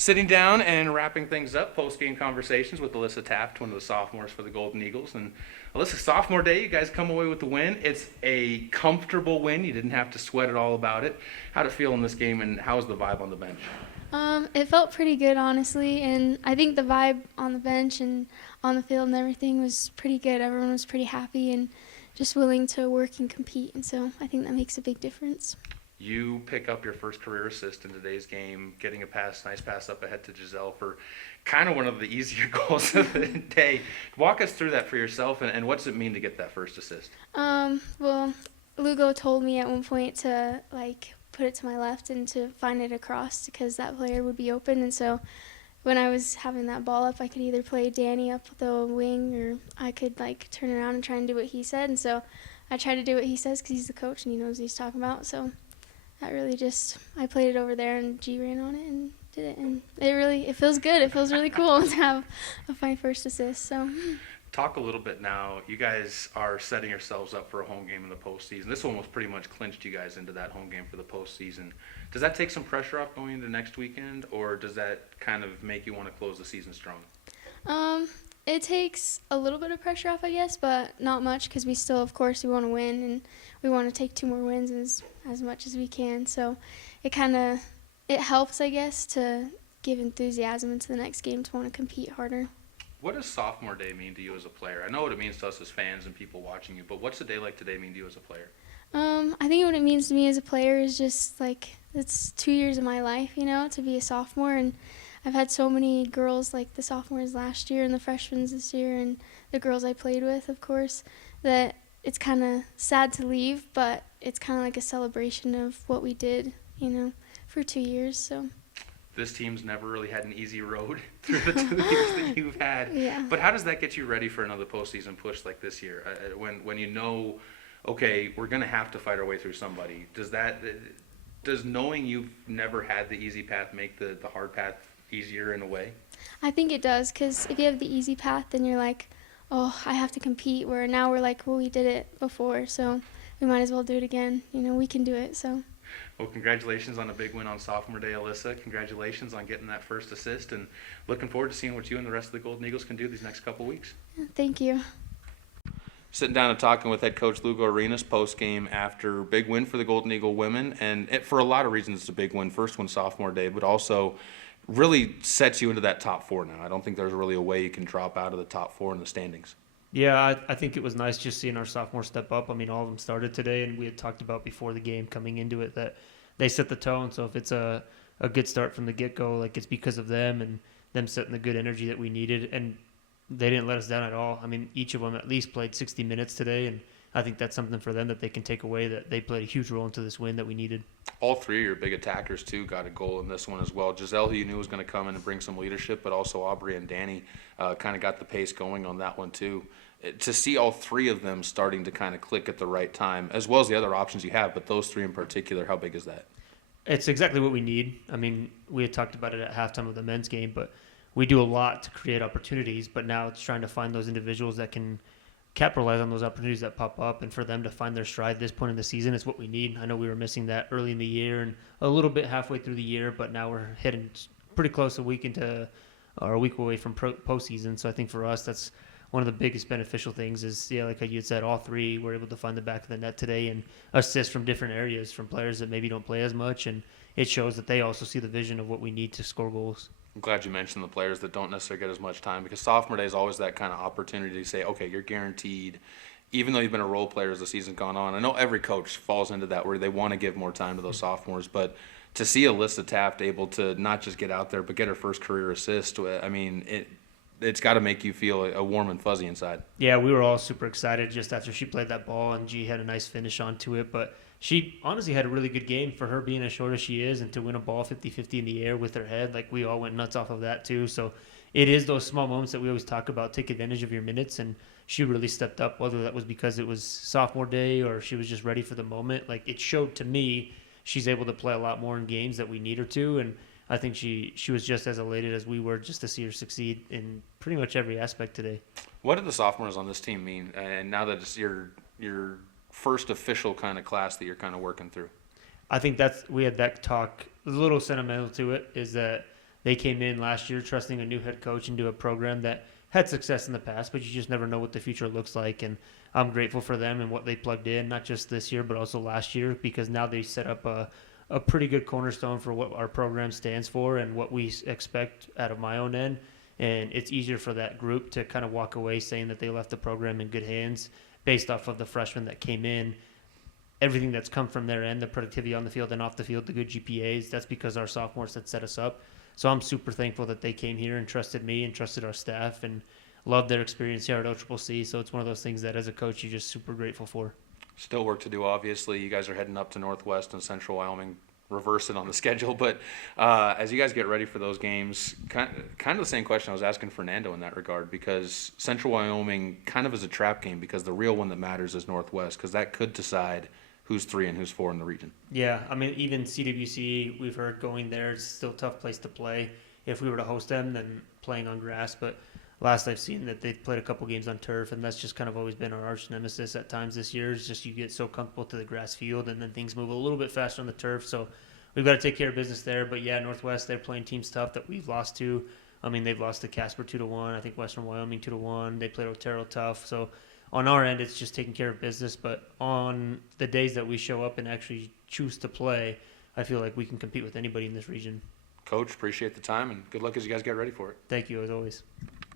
Sitting down and wrapping things up, post-game conversations with Alyssa Taft, one of the sophomores for the Golden Eagles. And Alyssa, sophomore day, you guys come away with the win. It's a comfortable win. You didn't have to sweat at all about it. How'd it feel in this game, and how's the vibe on the bench? It felt pretty good, honestly, and I think the vibe on the bench and on the field and everything was pretty good. Everyone was pretty happy and just willing to work and compete, and so I think that makes a big difference. You pick up your first career assist in today's game, getting a nice pass up ahead to Giselle for kind of one of the easier goals of the day. Walk us through that for yourself, and what's it mean to get that first assist? Well, Lugo told me at one point to, put it to my left and to find it across because that player would be open, and so when I was having that ball up, I could either play Danny up the wing or I could, turn around and try and do what he said, and so I tried to do what he says because he's the coach and he knows what he's talking about, so that really I played it over there and G ran on it and did it, and it feels good. It feels really cool to have my first assist. So, talk a little bit now. You guys are setting yourselves up for a home game in the postseason. This one was pretty much clinched you guys into that home game for the postseason. Does that take some pressure off going into next weekend, or does that kind of make you want to close the season strong? It takes a little bit of pressure off, I guess, but not much because we still, of course, we want to win and we want to take 2 more wins as much as we can. So it helps, I guess, to give enthusiasm into the next game to want to compete harder. What does sophomore day mean to you as a player? I know what it means to us as fans and people watching you, but what's a day like today mean to you as a player? I think what it means to me as a player is just it's 2 years of my life, to be a sophomore, and I've had so many girls like the sophomores last year and the freshmen this year and the girls I played with, of course, that it's kind of sad to leave, but it's kind of like a celebration of what we did, for 2 years. So this team's never really had an easy road through the 2 years that you've had. Yeah. But how does that get you ready for another postseason push like this year? When you know, okay, we're going to have to fight our way through somebody, does knowing you've never had the easy path make the hard path easier in a way? I think it does, because if you have the easy path, then you're like, oh, I have to compete, where now we're like, well, we did it before, so we might as well do it again. We can do it, so. Well, congratulations on a big win on sophomore day, Alyssa. Congratulations on getting that first assist, and looking forward to seeing what you and the rest of the Golden Eagles can do these next couple weeks. Thank you. Sitting down and talking with Head Coach Lugo Arenas post-game after big win for the Golden Eagle women, and for a lot of reasons it's a big win. First one sophomore day, but also really sets you into that top 4 now. I don't think there's really a way you can drop out of the top 4 in the standings. Yeah, I think it was nice just seeing our sophomores step up. I mean, all of them started today, and we had talked about before the game coming into it that they set the tone. So if it's a good start from the get-go, it's because of them and them setting the good energy that we needed. And they didn't let us down at all. I mean, each of them at least played 60 minutes today, and I think that's something for them that they can take away, that they played a huge role into this win that we needed. All 3 of your big attackers, too, got a goal in this one as well. Giselle, who you knew was going to come in and bring some leadership, but also Aubrey and Danny kind of got the pace going on that one, too. To see all 3 of them starting to kind of click at the right time, as well as the other options you have, but those 3 in particular, how big is that? It's exactly what we need. I mean, we had talked about it at halftime of the men's game, but we do a lot to create opportunities, but now it's trying to find those individuals that can capitalize on those opportunities that pop up, and for them to find their stride at this point in the season is what we need. I know we were missing that early in the year and a little bit halfway through the year, but now we're heading pretty close a week away from postseason. So I think for us, that's one of the biggest beneficial things is, like you had said, all 3 were able to find the back of the net today and assist from different areas from players that maybe don't play as much, and it shows that they also see the vision of what we need to score goals. I'm glad you mentioned the players that don't necessarily get as much time, because sophomore day is always that kind of opportunity to say, okay, you're guaranteed, even though you've been a role player as the season's gone on. I know every coach falls into that where they want to give more time to those sophomores, but to see Alyssa Taft able to not just get out there but get her first career assist, I mean, it's got to make you feel a warm and fuzzy inside. Yeah, we were all super excited just after she played that ball, and G had a nice finish onto it, but she honestly had a really good game for her being as short as she is, and to win a ball 50-50 in the air with her head. We all went nuts off of that too. So it is those small moments that we always talk about. Take advantage of your minutes, and she really stepped up, whether that was because it was sophomore day or she was just ready for the moment. It showed to me she's able to play a lot more in games that we need her to, and I think she was just as elated as we were just to see her succeed in pretty much every aspect today. What do the sophomores on this team mean? And now that it's your first official kind of class that you're kind of working through? I think we had that talk. A little sentimental to it is that they came in last year trusting a new head coach into a program that had success in the past, but you just never know what the future looks like. And I'm grateful for them and what they plugged in, not just this year, but also last year, because now they set up a pretty good cornerstone for what our program stands for and what we expect out of my own end. And it's easier for that group to kind of walk away saying that they left the program in good hands based off of the freshmen that came in. Everything that's come from their end, the productivity on the field and off the field, the good GPAs, that's because our sophomores had set us up. So I'm super thankful that they came here and trusted me and trusted our staff and loved their experience here at OCCC. So it's one of those things that as a coach, you're just super grateful for. Still work to do, obviously. You guys are heading up to Northwest and Central Wyoming, reverse it on the schedule. But as you guys get ready for those games, kind of the same question I was asking Fernando in that regard, because Central Wyoming kind of is a trap game, because the real one that matters is Northwest, because that could decide who's 3 and who's 4 in the region. Yeah, I mean, even CWC, we've heard going there, it's still a tough place to play. If we were to host them, then playing on grass. But last I've seen that they've played a couple games on turf, and that's just kind of always been our arch nemesis at times this year. It's just you get so comfortable to the grass field, and then things move a little bit faster on the turf. So we've got to take care of business there. But yeah, Northwest, they're playing teams tough that we've lost to. I mean, they've lost to Casper 2-1. I think Western Wyoming 2-1. They played Otero tough. So on our end, it's just taking care of business. But on the days that we show up and actually choose to play, I feel like we can compete with anybody in this region. Coach, appreciate the time, and good luck as you guys get ready for it. Thank you, as always.